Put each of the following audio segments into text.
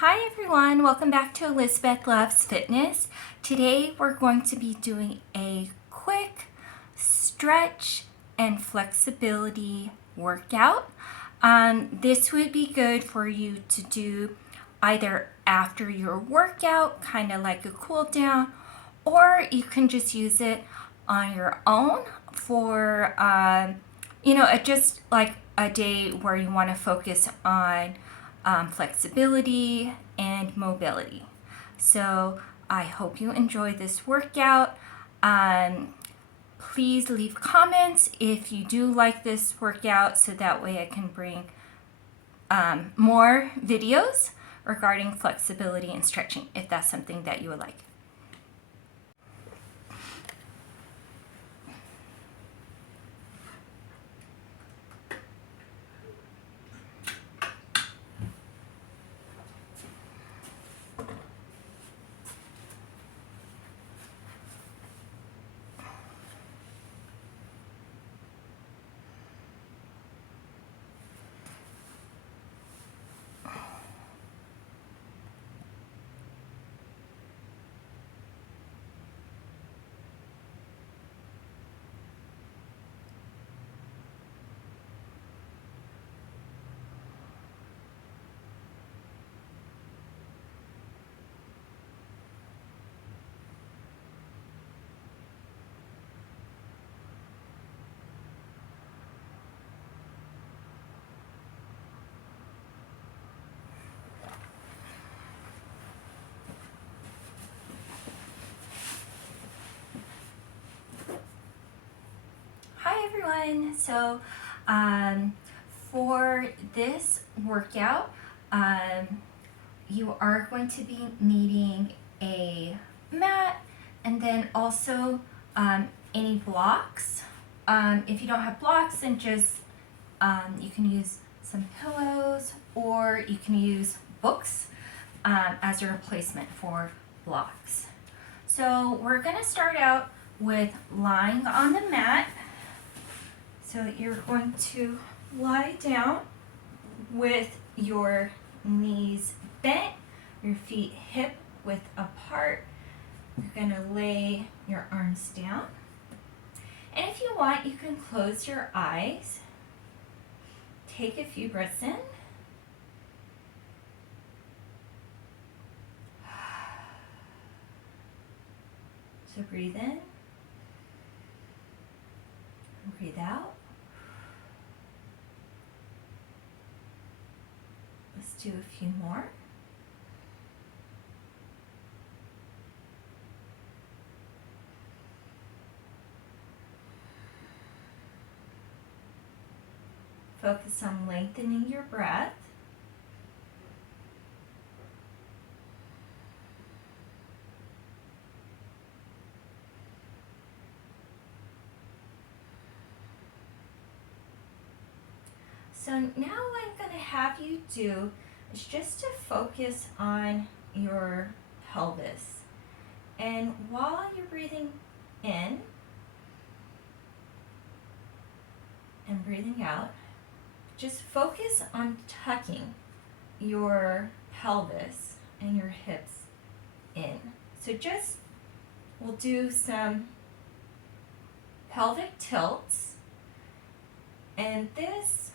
Hi everyone, welcome back to Elizabeth Loves Fitness. Today we're going to be doing a quick stretch and flexibility workout. This would be good for you to do either after your workout, kind of like a cool down, or you can just use it on your own for, just like a day where you want to focus on flexibility and mobility. So I hope you enjoy this workout. Please leave comments if you do like this workout so that way I can bring more videos regarding flexibility and stretching if that's something that you would like. Hi everyone. So for this workout, you are going to be needing a mat and then also any blocks. If you don't have blocks, then just you can use some pillows or you can use books as a replacement for blocks. So we're going to start out with lying on the mat. So you're going to lie down with your knees bent, your feet hip width apart. You're going to lay your arms down. And if you want, you can close your eyes. Take a few breaths in. So breathe in. And breathe out. Let's do a few more. Focus on lengthening your breath. So now what I'm going to have you do is just to focus on your pelvis. And while you're breathing in and breathing out, just focus on tucking your pelvis and your hips in. So we'll do some pelvic tilts, and this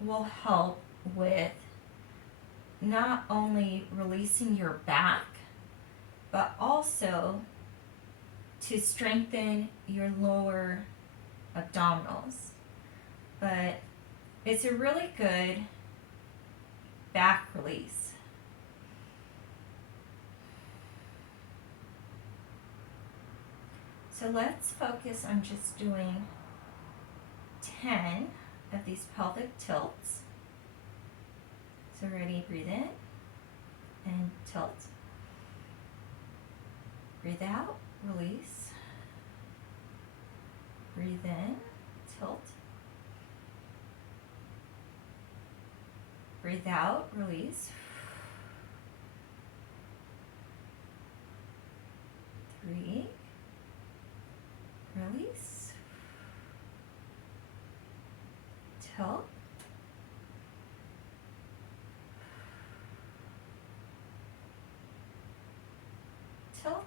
will help with not only releasing your back, but also to strengthen your lower abdominals. But it's a really good back release. So let's focus on just doing 10 of these pelvic tilts. So ready, breathe in and tilt. Breathe out, release. Breathe in, tilt. Breathe out, release. 3, release. Tilt. tilt.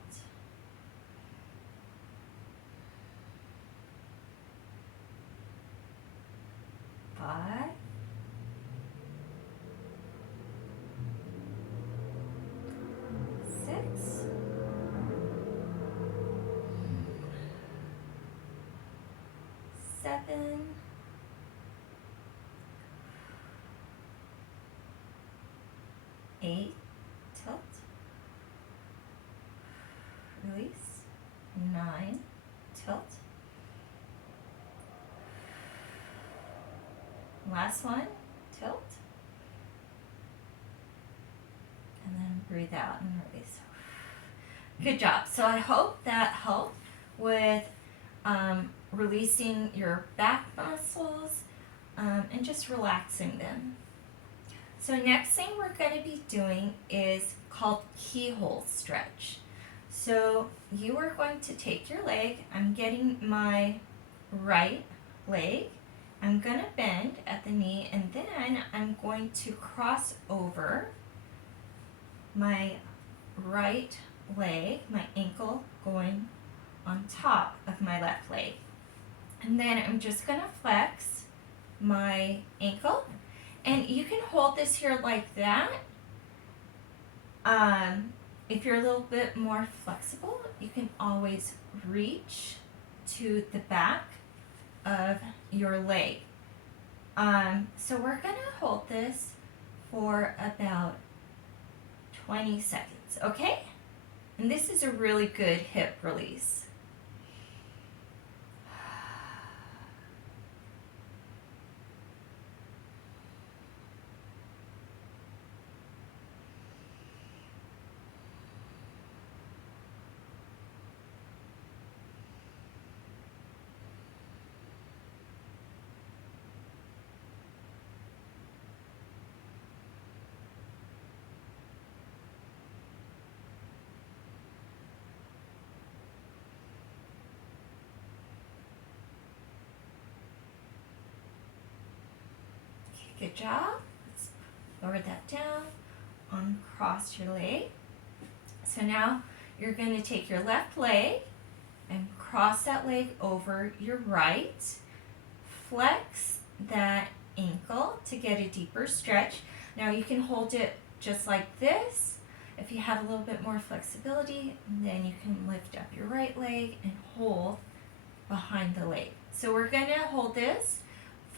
5, 6, 7, 8, tilt, release, 9, tilt, last one, tilt, and then breathe out and release. Good job. So I hope that helped with releasing your back muscles and just relaxing them. So next thing we're going to be doing is called keyhole stretch. So you are going to take your leg, I'm getting my right leg, I'm going to bend at the knee, and then I'm going to cross over my right leg, my ankle going on top of my left leg. And then I'm just going to flex my ankle, and you can hold this here like that. If you're a little bit more flexible, you can always reach to the back of your leg. So we're going to hold this for about 20 seconds, okay? And this is a really good hip release. Good job. Let's lower that down, uncross your leg. So now you're going to take your left leg and cross that leg over your right. Flex that ankle to get a deeper stretch. Now you can hold it just like this. If you have a little bit more flexibility, then you can lift up your right leg and hold behind the leg. So we're going to hold this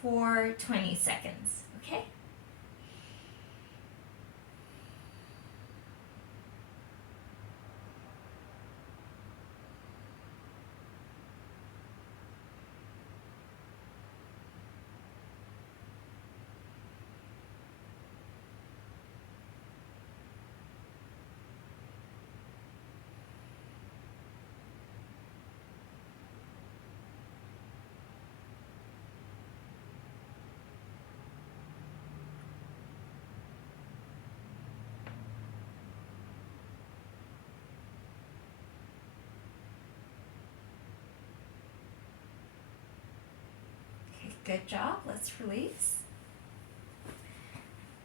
for 20 seconds, okay? Good job. Let's release.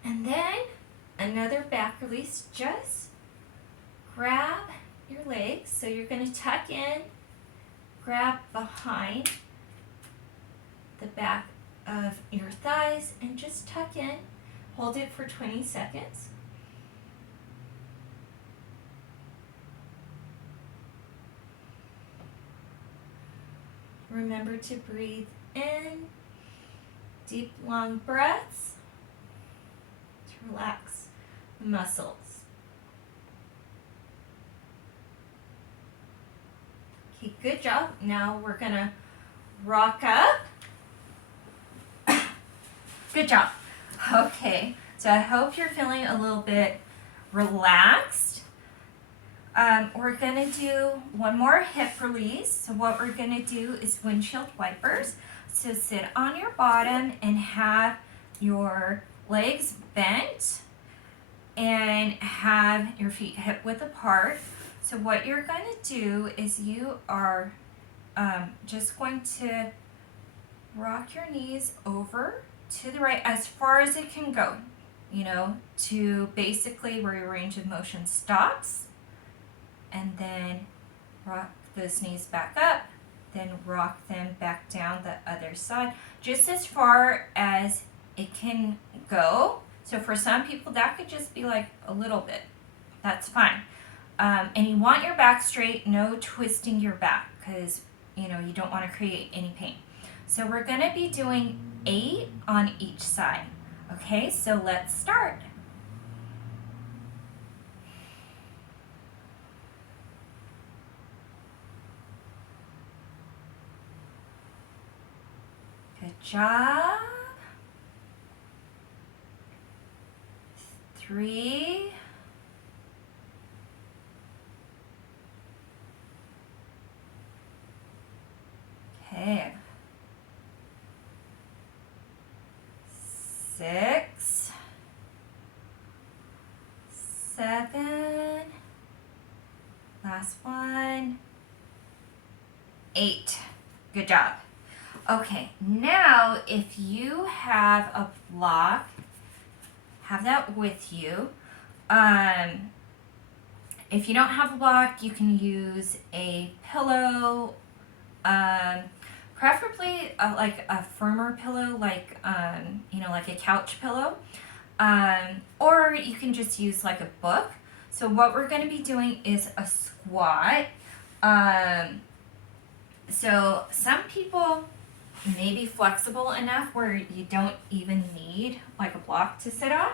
And then another back release. Just grab your legs. So you're going to tuck in, grab behind the back of your thighs, and just tuck in. Hold it for 20 seconds. Remember to breathe in. Deep, long breaths to relax the muscles. Okay, good job. Now we're going to rock up. Good job. Okay, so I hope you're feeling a little bit relaxed. We're going to do one more hip release. So what we're going to do is windshield wipers. So sit on your bottom and have your legs bent and have your feet hip width apart. So what you're going to do is you are just going to rock your knees over to the right as far as it can go, you know, to basically where your range of motion stops. and then rock those knees back up, then rock them back down the other side, just as far as it can go. So for some people that could just be like a little bit, that's fine. And you want your back straight, no twisting your back, because you don't want to create any pain. So we're going to be doing 8 on each side. Okay, so let's start. Good job. 3. Okay. 6. 7. Last one. 8. Good job. Okay, now if you have a block, have that with you. If you don't have a block, you can use a pillow, preferably like a firmer pillow, like like a couch pillow, or you can just use like a book. So what we're going to be doing is a squat. So some people may be flexible enough where you don't even need like a block to sit on.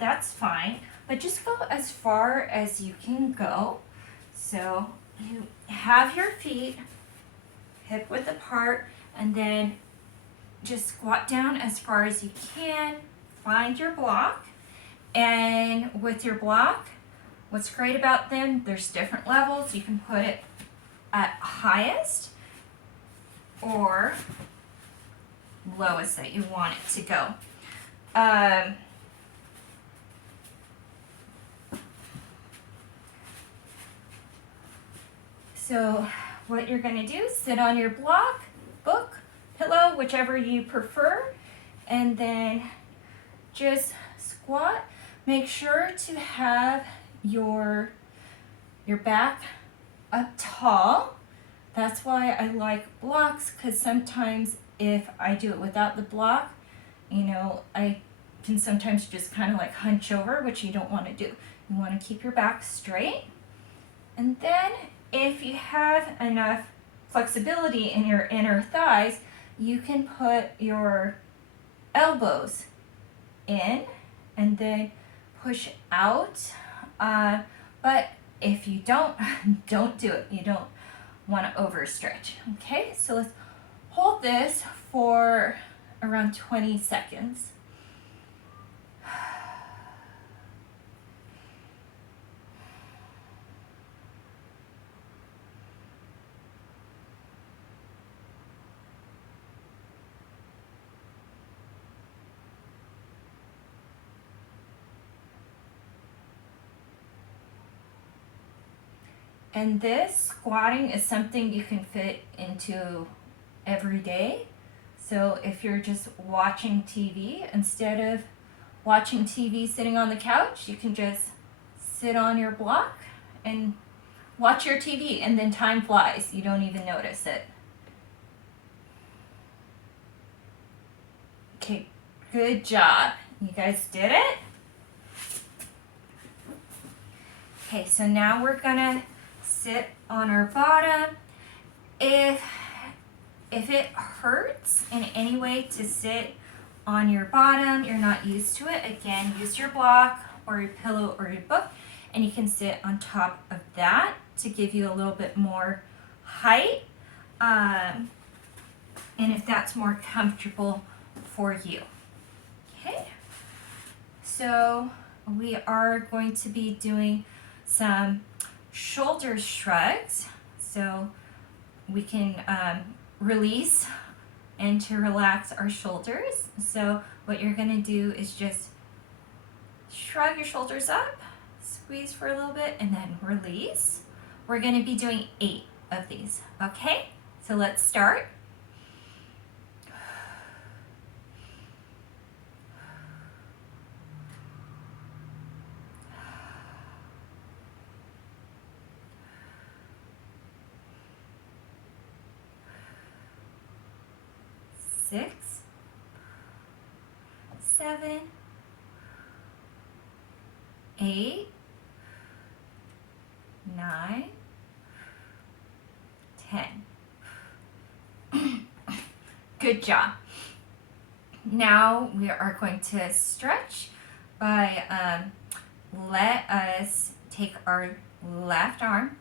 That's fine, but just go as far as you can go. So you have your feet hip width apart, and then just squat down as far as you can. Find your block, and with your block, what's great about them, there's different levels. You can put it at highest or lowest that you want it to go. So what you're going to do, sit on your block, book, pillow, whichever you prefer, and then just squat. Make sure to have your back up tall. That's why I like blocks, because sometimes if I do it without the block, I can sometimes just kind of like hunch over, which you don't want to do. You want to keep your back straight. And then if you have enough flexibility in your inner thighs, you can put your elbows in and then push out. But if you don't do it. You don't want to overstretch. Okay, so let's hold this for around 20 seconds. And this squatting is something you can fit into every day. So if you're just watching TV, instead of watching TV sitting on the couch, you can just sit on your block and watch your TV, and then time flies. You don't even notice it. Okay, good job. You guys did it? Okay, so now we're gonna sit on our bottom. If it hurts in any way to sit on your bottom, you're not used to it, again, use your block or your pillow or your book, and you can sit on top of that to give you a little bit more height, and if that's more comfortable for you. Okay, so we are going to be doing some shoulder shrugs, so we can release and to relax our shoulders. So what you're going to do is just shrug your shoulders up, squeeze for a little bit, and then release. We're going to be doing 8 of these. Okay, so let's start. 6, 7, 8, 9, 10. Good job. Now we are going to stretch by let us take our left arm,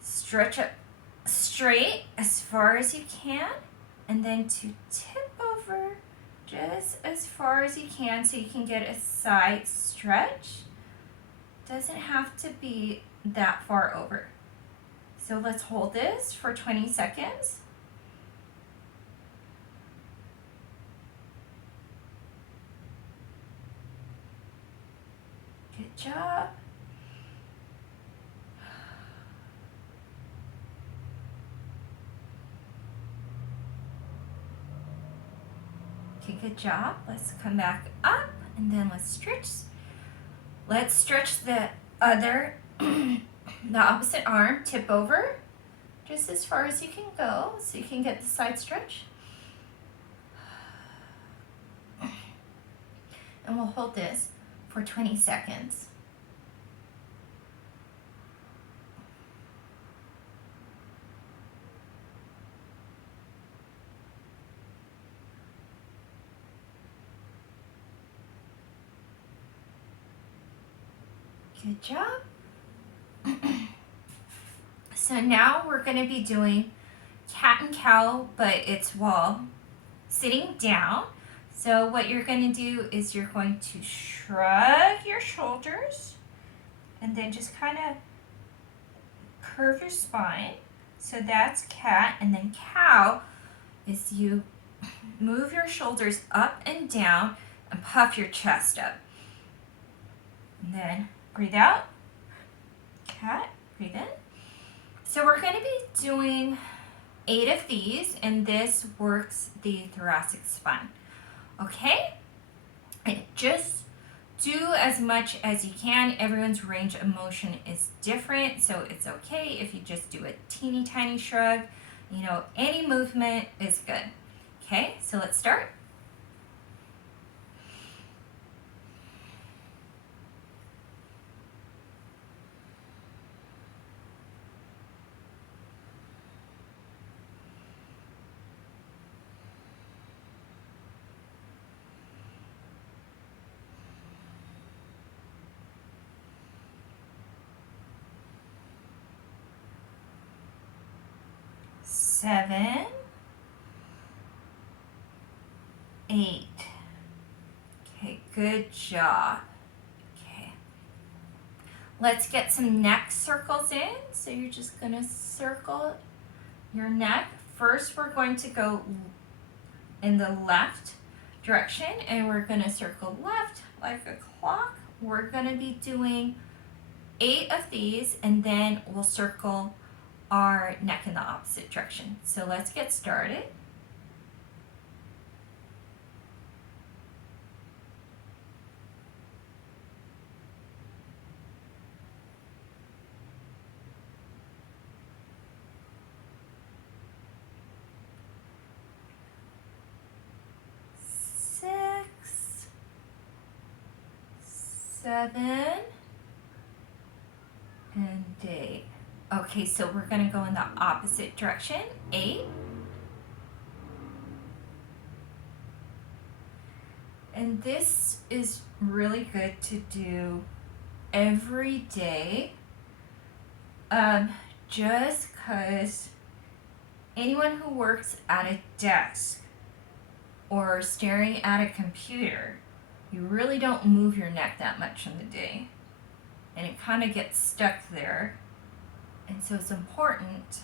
stretch up straight as far as you can, and then to tip over just as far as you can so you can get a side stretch. Doesn't have to be that far over. So let's hold this for 20 seconds. Good job. Okay, good job. Let's come back up and then let's stretch. Let's stretch the other, the opposite arm, tip over just as far as you can go so you can get the side stretch. And we'll hold this for 20 seconds. Good job. So now we're going to be doing cat and cow, but it's while sitting down. So what you're going to do is you're going to shrug your shoulders and then just kind of curve your spine. So that's cat, and then cow is you move your shoulders up and down and puff your chest up. And then breathe out, cat, breathe in. So we're going to be doing 8 of these, and this works the thoracic spine. Okay? And just do as much as you can. Everyone's range of motion is different, so it's okay if you just do a teeny tiny shrug. You know, any movement is good. Okay, so let's start. Seven, 8. Okay, good job. Okay. Let's get some neck circles in. So you're just going to circle your neck. First, we're going to go in the left direction, and we're going to circle left like a clock. We're going to be doing 8 of these, and then we'll circle our neck in the opposite direction. So let's get started. Six, 7, and 8. Okay, so we're going to go in the opposite direction. 8. And this is really good to do every day. Just because anyone who works at a desk or staring at a computer, you really don't move your neck that much in the day. And it kind of gets stuck there. And so it's important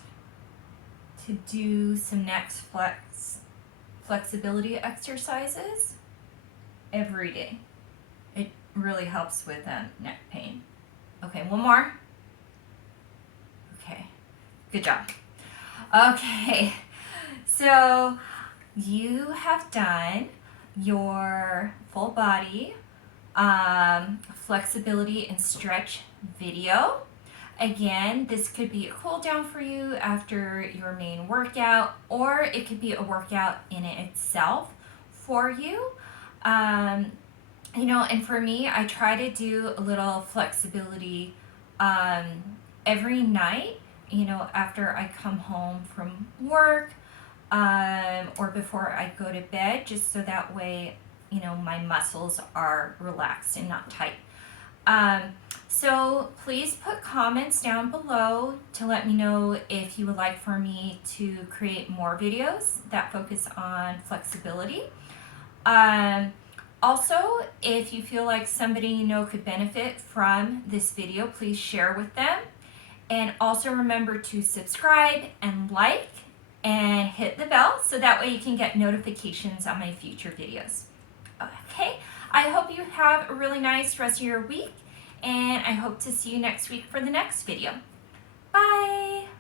to do some neck flexibility exercises every day. It really helps with neck pain. Okay, one more. Okay, good job. Okay, so you have done your full body flexibility and stretch video. Again, this could be a cool down for you after your main workout, or it could be a workout in itself for you. And for me, I try to do a little flexibility um, every night, after I come home from work, or before I go to bed, just so that way, my muscles are relaxed and not tight. Um, so please put comments down below to let me know if you would like for me to create more videos that focus on flexibility. Also, if you feel like somebody you know could benefit from this video, please share with them. And also remember to subscribe and like and hit the bell so that way you can get notifications on my future videos. Okay, I hope you have a really nice rest of your week, and I hope to see you next week for the next video. Bye!